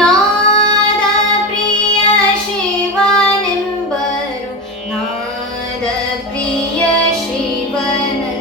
നാദപ്രിയ ശിവനെമ്പരു നാദപ്രിയ ശിവനെമ്പരു.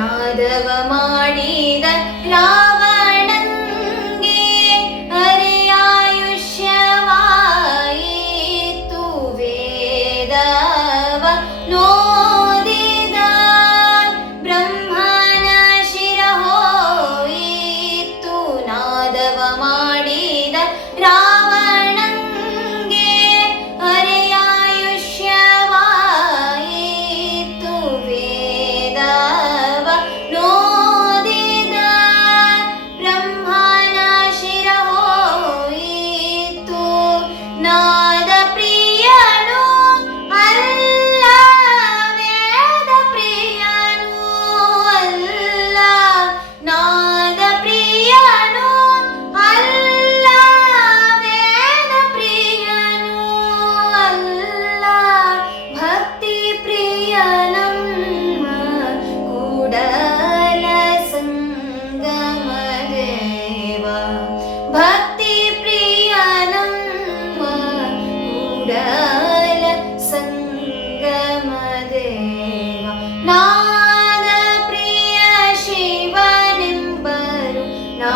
நாதவமாடித ராவ ದೇವ ನಾದ ಪ್ರಿಯ ಶಿವನೆಂಬರು ನಾ